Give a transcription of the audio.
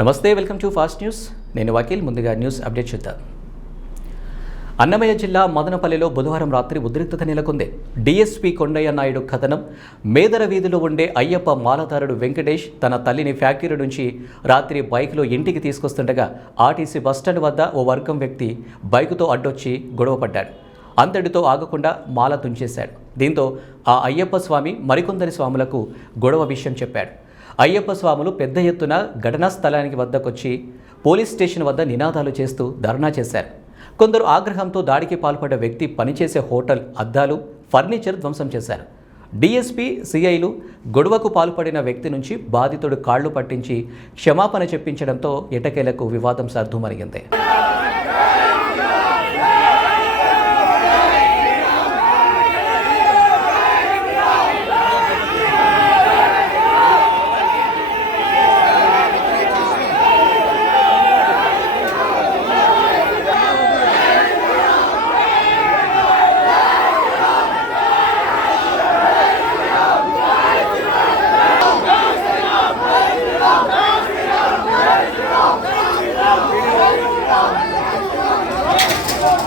నమస్తే welcome to fast news. నేను వకీల్ ముందుగా న్యూస్ అప్డేట్ చూద్దాం. అన్నమయ్య జిల్లా మదనపల్లిలో బుధవారం రాత్రి ఉద్రిక్తత నెలకొంది. డీఎస్పీ కొండయ్య నాయుడు కథనం మేదర వీధిలో ఉండే అయ్యప్ప మాలదారుడు వెంకటేష్ తన తల్లిని ఫ్యాక్టరీ నుంచి రాత్రి బైక్లో ఇంటికి తీసుకొస్తుండగా ఆర్టీసీ బస్టాండ్ వద్ద ఓ వర్గం వ్యక్తి బైకుతో అడ్డొచ్చి గొడవపడ్డాడు అంతటితో ఆగకుండా మాల తుంచేశాడు. దీంతో ఆ అయ్యప్ప స్వామి మరికొందరి స్వాములకు గొడవ విషయం చెప్పాడు. అయ్యప్ప స్వాములు పెద్ద ఎత్తున ఘటనా స్థలానికి వద్దకొచ్చి పోలీస్ స్టేషన్ వద్ద నినాదాలు చేస్తూ ధర్నా చేశారు. కొందరు ఆగ్రహంతో దాడికి పాల్పడ్డ వ్యక్తి పనిచేసే హోటల్ అద్దాలు ఫర్నిచర్ ధ్వంసం చేశారు. డిఎస్పీ సిఐలు గొడవకు పాల్పడిన వ్యక్తి నుంచి బాధితుడు కాళ్ళు పట్టించి క్షమాపణ చెప్పించడంతో ఎటకేలకు వివాదం సర్దుమరిగింది. Hey!